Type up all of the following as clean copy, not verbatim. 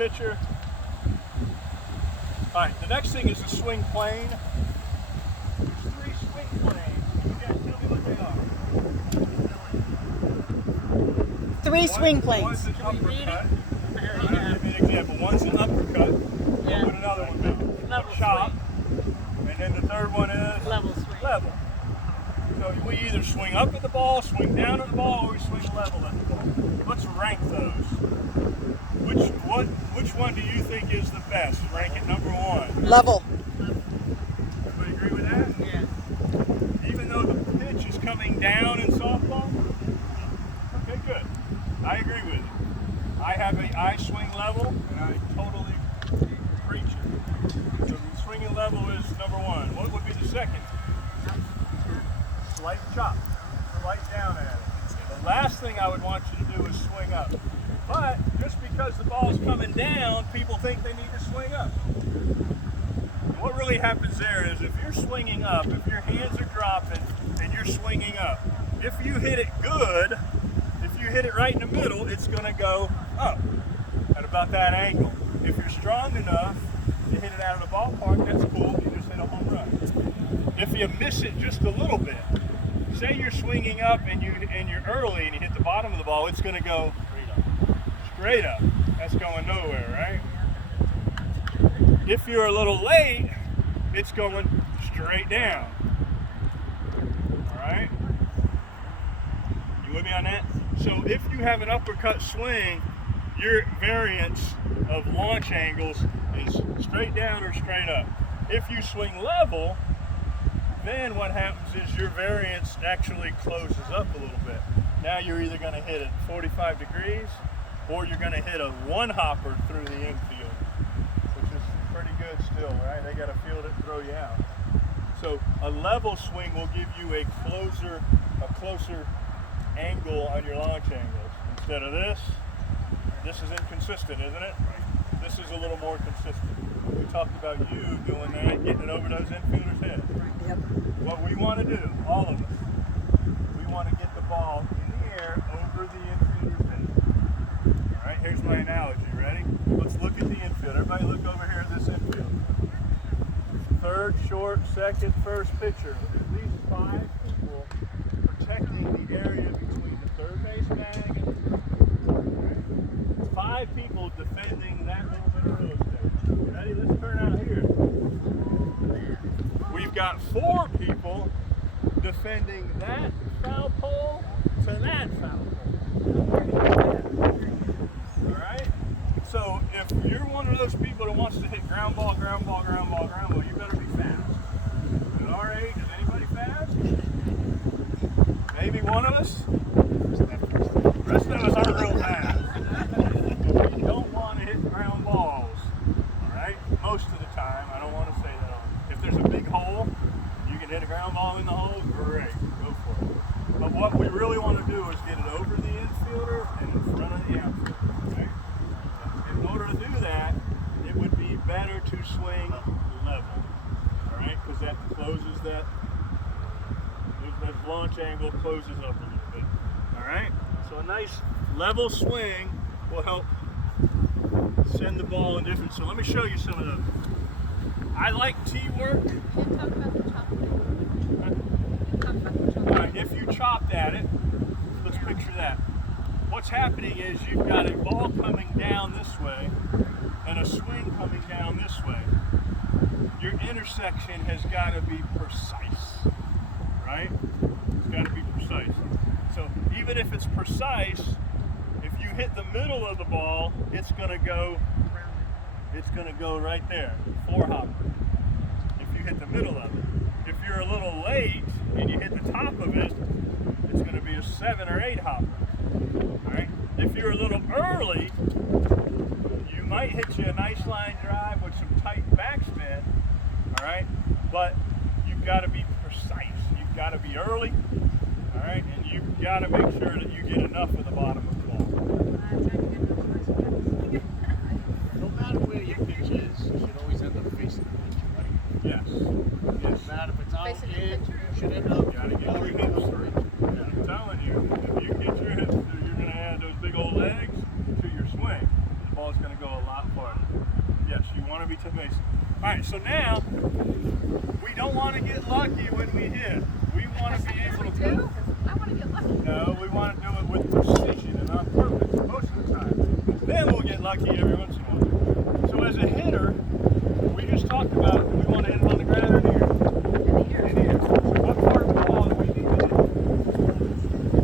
pitcher. All right, the next thing is a swing plane. There's 3 swing planes. You guys tell me what they are. 3 swing planes. One's an uppercut. I'll give you an example. One's an uppercut. Yeah. Put another one down. Level A chop. And then the third one is Level swing. level. So we either swing up at the ball, swing down at the ball, or we swing level at the ball. Let's rank those. Which one do you think is the best? Rank it number 1. Level. Everybody agree with that? Yeah. Even though the pitch is coming down in softball? Okay, good. I agree with you. I swing level, and I totally preach it. So the swinging level is number 1. What would be the second? Slight chop. Slight down at it. The last thing I would want you to do is swing up. But just because the ball's coming down, people think they need to swing up. And what really happens there is if you're swinging up, if your hands are dropping and you're swinging up, if you hit it good, if you hit it right in the middle, it's going to go up at about that angle. If you're strong enough to hit it out of the ballpark, that's cool. You just hit a home run. If you miss it just a little bit, say you're swinging up and you're early and you hit the bottom of the ball, it's going to go straight up. That's going nowhere, right? If you're a little late, it's going straight down. All right? You with me on that? So if you have an uppercut swing, your variance of launch angles is straight down or straight up. If you swing level, then what happens is your variance actually closes up a little bit. Now you're either going to hit it 45 degrees or you're going to hit a one-hopper through the infield, which is pretty good still, right? They got to field it and throw you out. So a level swing will give you a closer angle on your launch angles. Instead of this is inconsistent, isn't it? This is a little more consistent. We talked about you doing that, getting it over those infielders' heads. Yep. What we want to do, all of us, we want to get the ball in the air over the infielder's head. All right, here's my analogy. Ready? Let's look at the infield. Everybody look over here at this infield. Third, short, second, first pitcher. At least 5 people protecting the area between the third base bag and the third. 5 people defending that little bit of real estate. Ready? Let's turn out here. We've got 4 people defending that foul pole to that foul pole. Alright? So if you're one of those people that wants to hit ground ball, you better be fast. At our age, is anybody fast? Maybe one of us? The rest of us aren't real fast. You don't want to hit ground balls. Alright? Most of the time, I don't want to say that. If there's a big hole, you can hit a ground ball in the hole, great, go for it. But what we really want to do is get it over the infielder and in front of the outfielder. Okay? In order to do that, it would be better to swing level. Alright? Because that closes that launch angle closes up a little bit. Alright? So a nice level swing will help send the ball in different. So let me show you some of those. I like T-work. You talk about the chop. Alright, if you chopped at it, let's picture that. What's happening is you've got a ball coming down this way and a swing coming down this way. Your intersection has got to be precise, right? It's got to be precise. So even if it's precise, if you hit the middle of the ball, it's going to go right there, 4-hopper. If you hit the middle of it. If you're a little late and you hit the top of it, it's going to be a 7 or 8-hopper. All right. If you're a little early, you might hit you a nice line drive with some tight backspin. All right. But you've got to be precise. You've got to be early. All right. And you've got to make sure that you get enough of the bottom of the ball. No matter where your pitch is, you should always end up facing the pitcher, right? Yes. No matter if it's out Facing the in, pitcher? you should end up Gotta get your hips straight. I'm telling you, if you get your hips, you're going to add those big old legs to your swing. The ball's ball is going to go a lot farther. Yes, you want to be to base. All right, so now we don't want to get lucky when we hit. We want to be able to put. I want to get lucky. No, we want to do it with precision and on purpose most of the time. Then we'll get lucky every once in a while. So as a hitter, we just talked about we want to hit it on the ground or here. In here. What part of the ball do we need to hit?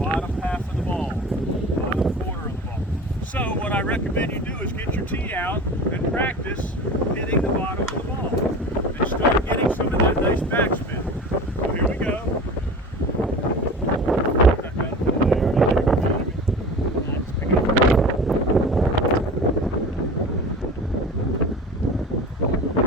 Bottom half of the ball. Bottom quarter of the ball. So what I recommend you do is get your tee out and practice hitting the bottom of the ball. And start getting some of that nice backspin. So here we go.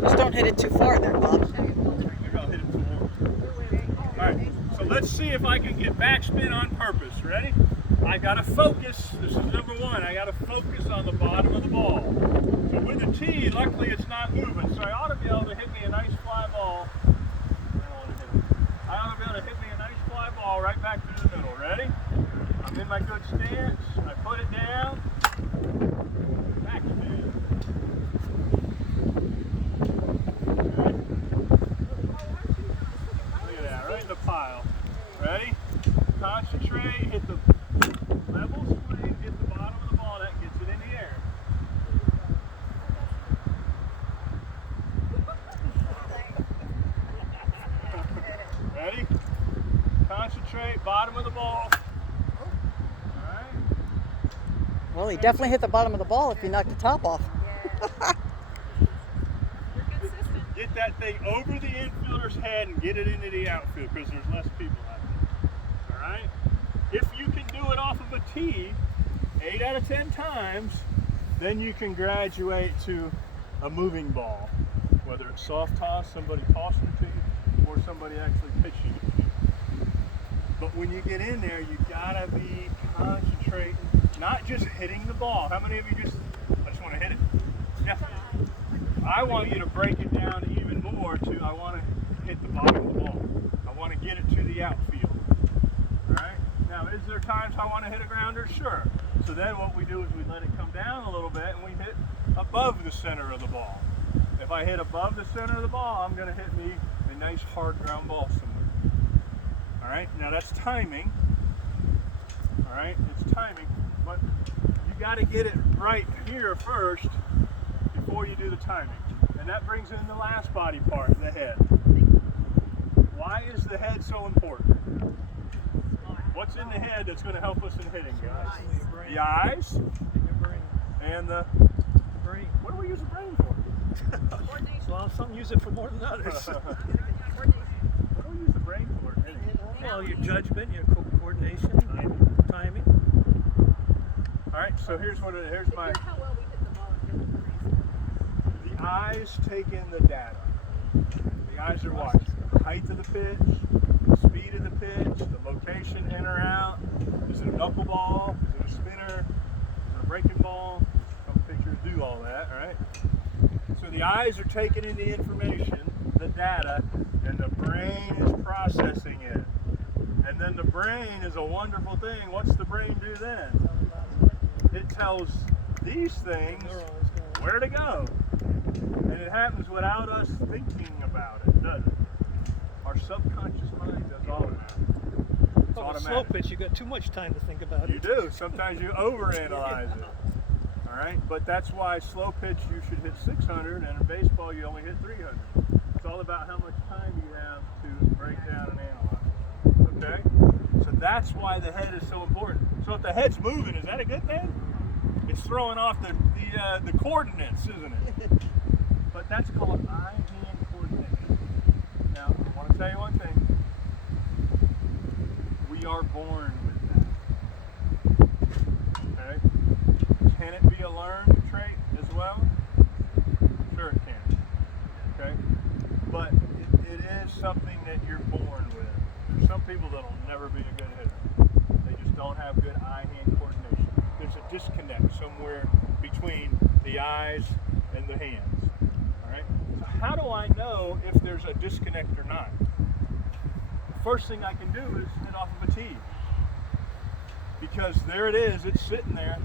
Just don't hit it too far there, Bob. Alright, so let's see if I can get backspin on purpose. Ready? I gotta focus. This is number one. I gotta focus on the bottom of the ball. So with the tee, luckily it's not moving. So I ought to be able to hit me a nice fly ball. I ought to be able to hit me a nice fly ball right back through the middle. Ready? I'm in my good stance. I put it down. Backspin. Look at that, right in the pile. Ready? Concentrate, hit the level swing, hit the bottom of the ball, that gets it in the air. Ready? Concentrate, bottom of the ball. Alright? Well, he definitely hit the bottom of the ball if he knocked the top off. Get that thing over the infielder's head and get it into the outfield because there's less people out there. Alright? If you can do it off of a tee 8 out of 10 times, then you can graduate to a moving ball. Whether it's soft toss, somebody tossing it to you, or somebody actually pitching it to you. But when you get in there, you gotta be concentrating, not just hitting the ball. How many of you I just want to hit it? Yeah. I want you to break it down even more to, I want to hit the bottom of the ball. I want to get it to the outfield. Alright? Now, is there times I want to hit a grounder? Sure. So then what we do is we let it come down a little bit and we hit above the center of the ball. If I hit above the center of the ball, I'm going to hit me a nice hard ground ball somewhere. Alright? Now that's timing. Alright? It's timing. But you got to get it right here first before you do the timing. And that brings in the last body part, the head. Why is the head so important? What's in the head that's going to help us in hitting, guys? The eyes and the brain. What do we use the brain for? Well, some use it for more than others. What do we use the brain for in hitting? Well, your judgment, your coordination, timing. All right, so here's my. How well we hit the ball in different reasons. The eyes take in the data. The eyes are watching the height of the pitch, the speed of the pitch, the location in or out. Is it a knuckleball? Is it a spinner? Is it a breaking ball? Some pitchers do all that, right? So the eyes are taking in the information, the data, and the brain is processing it. And then the brain is a wonderful thing. What's the brain do then? It tells these things where to go. And it happens without us thinking about it, doesn't it? Our subconscious mind does all of that. It's Well, with slow automatic. pitch, you got too much time to think about You it. do. Sometimes you overanalyze it. All right, but that's why slow pitch you should hit 600, and in baseball you only hit 300. It's all about how much time you have to break down and analyze. Okay, so that's why the head is so important. So if the head's moving, is that a good thing? It's throwing off the coordinates, isn't it? But that's called eye-hand coordination. Now, I want to tell you one thing. We are born with that. Okay? Can it be a learned trait as well? Sure it can. Okay? But it is something that you're born with. There's some people that'll never be a good hitter. They just don't have good eye-hand coordination. There's a disconnect somewhere between the eyes and the hands. Alright? So how do I know if there's a disconnect or not? The first thing I can do is hit off of a tee. Because there it is, it's sitting there.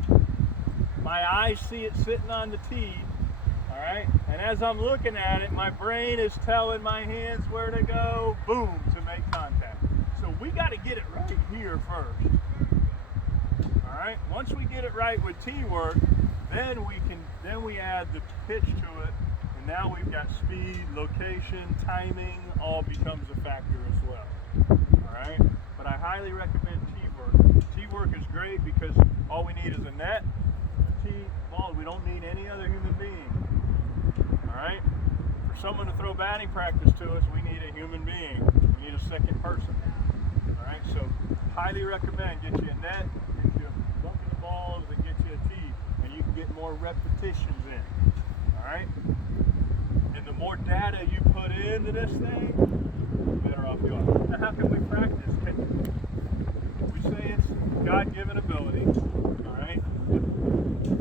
My eyes see it sitting on the tee. All right, and as I'm looking at it, my brain is telling my hands where to go, boom, to make contact. So we got to get it right here first. All right, once we get it right with tee work, then we add the pitch to it, and now we've got speed, location, timing, all becomes a factor as well. All right, but I highly recommend tee work. Tee work is great because all we need is a net, a tee, ball. We don't need any other human being. All right, for someone to throw batting practice to us, we need a human being. We need a second person. All right, so highly recommend get you a net, get you a bucket of balls, and get you a tee, and you can get more repetitions in. All right, and the more data you put into this thing, the better off you are. Now, how can we practice? We say it's God-given ability. All right.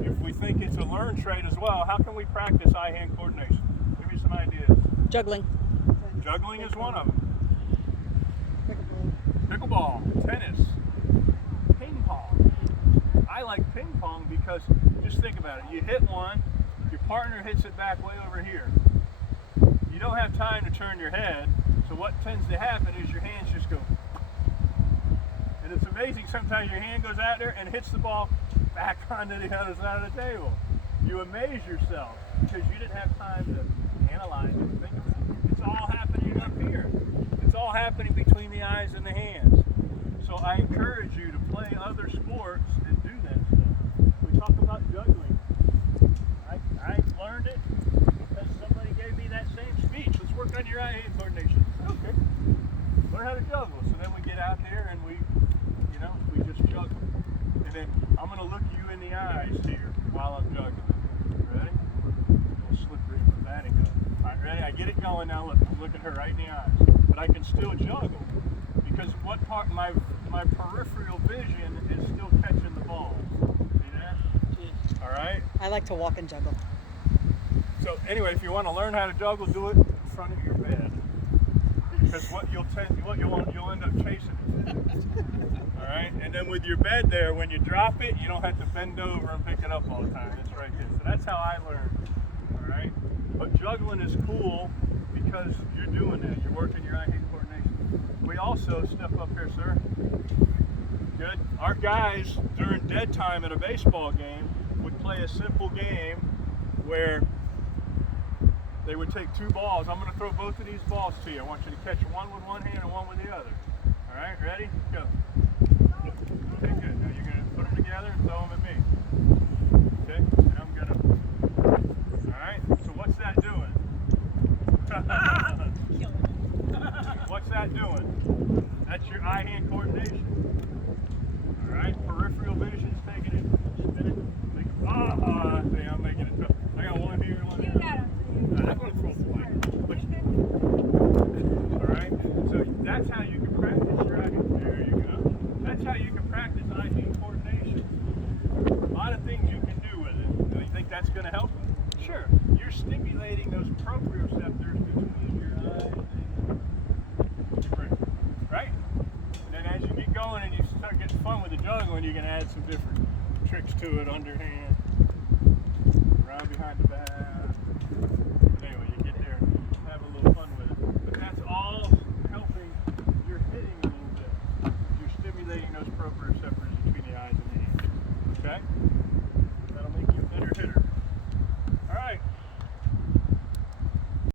If we think it's a learned trait as well, how can we practice eye-hand coordination? Give me some ideas. Juggling. Juggling is one of them. Pickleball, tennis, ping pong. I like ping pong because just think about it. You hit one, your partner hits it back way over here. You don't have time to turn your head, so what tends to happen is your hands just go. And it's amazing, sometimes your hand goes out there and hits the ball back onto the other side of the table. You amaze yourself because you didn't have time to analyze it and think about it. It's all happening up here. It's all happening between the eyes and the hands. So I encourage you to play other sports and do that stuff. We talk about juggling. I learned it because somebody gave me that same speech. Let's work on your eye-hand coordination. Okay. Learn how to juggle. So then we get out there and we just juggle. And then I'm going to look you in the eyes here while I'm juggling. Ready? A little slippery with batting gun. All right, ready? I get it going now. Look, I'm looking her right in the eyes. But I can still juggle because what part my peripheral vision is still catching the ball. See that? All right? I like to walk and juggle. So anyway, if you want to learn how to juggle, do it in front of your bed. Because you'll end up chasing it. All right, and then with your bed there, when you drop it, you don't have to bend over and pick it up all the time. It's right there. So that's how I learned. All right, but juggling is cool because you're doing that. You're working your eye-hand coordination. We also step up here, sir. Good. Our guys during dead time at a baseball game would play a simple game where they would take two balls. I'm going to throw both of these balls to you. I want you to catch one with one hand and one with the other. All right, ready? Go. Okay, good. Now you're going to put them together and throw them at me. Okay, and I'm going to... All right, so what's that doing? What's that doing? That's your eye-hand coordination. All right, peripheral vision's taking it, spinning. See, I'm making it tough. I got one here, one there. I'm going to throw the light. All right, so that's how you can practice your eye-hand. There you go. That's how you can practice eye-hand coordination. A lot of things you can do with it. Do you think that's going to help? Sure. You're stimulating those proprioceptors between your eyes and your brain, right? And then as you get going and you start getting fun with the juggling, you can add some different tricks to it, underhand, around behind the back. Anyway, you get there, have a little fun with it. But that's all helping your hitting a little bit. You're stimulating those proprioceptors between the eyes and the hands. Okay?